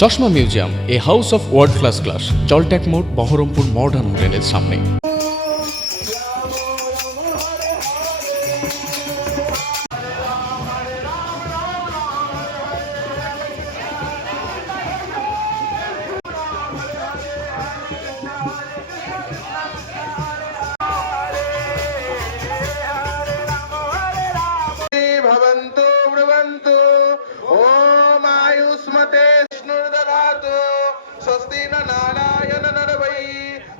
চশমা museum, a house of world class, জলট্যাক মোড়, বহরমপুর মডার্ন হোটেলের সামনে। भवन्तु ब्रुवन्तु ओम आयुष्मते विष्णुर्दधातु स्वस्ति न नारायण नरवै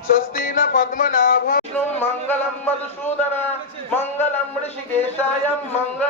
स्वस्ति न पद्मनाभ विष्णु मंगलम मधुसूदन मंगलम ऋषिकेशाय मंगल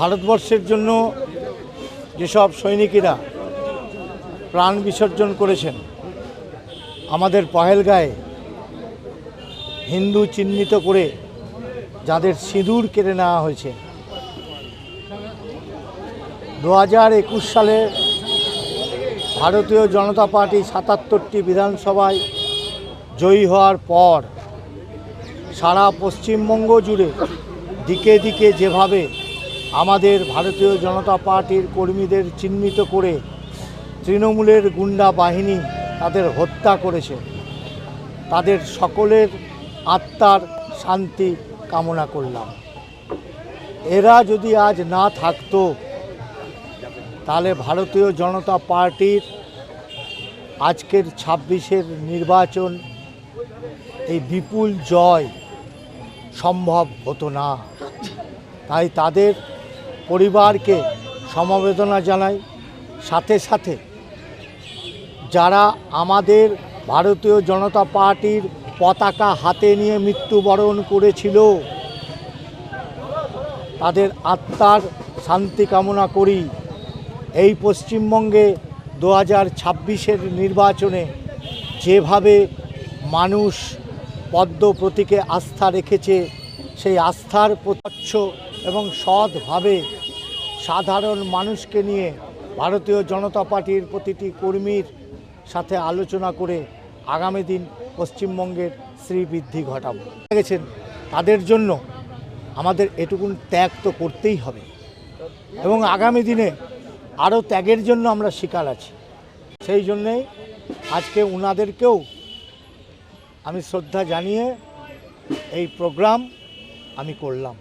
ভারতবর্ষের জন্য যেসব সৈনিকেরা প্রাণ বিসর্জন করেছেন, আমাদের পহেলগাঁয়ে হিন্দু চিহ্নিত করে যাদের সিঁদুর কেড়ে নেওয়া হয়েছে, 2021 সালে ভারতীয় জনতা পার্টি 77টি বিধানসভায় জয়ী হওয়ার পর সারা পশ্চিমবঙ্গ জুড়ে দিকে দিকে যেভাবে আমাদের ভারতীয় জনতা পার্টির কর্মীদের চিহ্নিত করে তৃণমূলের গুন্ডা বাহিনী তাদের হত্যা করেছে, তাদের সকলের আত্মার শান্তি কামনা করলাম। এরা যদি আজ না থাকতো তাহলে ভারতীয় জনতা পার্টির আজকের 26-এর নির্বাচন, এই বিপুল জয় সম্ভব হতো না। তাই তাদের পরিবারকে সমবেদনা জানাই। সাথে সাথে যারা আমাদের ভারতীয় জনতা পার্টির পতাকা হাতে নিয়ে মৃত্যুবরণ করেছিল, তাদের আত্মার শান্তি কামনা করি। এই পশ্চিমবঙ্গে 2026-এর নির্বাচনে যেভাবে মানুষ পদ্ম প্রতীকে আস্থা রেখেছে, সেই আস্থার প্রত্যক্ষ এবং সৎভাবে সাধারণ মানুষকে নিয়ে ভারতীয় জনতা পার্টির প্রতিটি কর্মীর সাথে আলোচনা করে আগামী দিন পশ্চিমবঙ্গের শ্রীবৃদ্ধি ঘটাবো। গেছেন তাদের জন্য আমাদের এটুকুন ত্যাগ তো করতেই হবে এবং আগামী দিনে আরও ত্যাগের জন্য আমরা শিকার আছি। সেই জন্যেই আজকে ওনাদেরকেও আমি শ্রদ্ধা জানিয়ে এই প্রোগ্রাম আমি করলাম।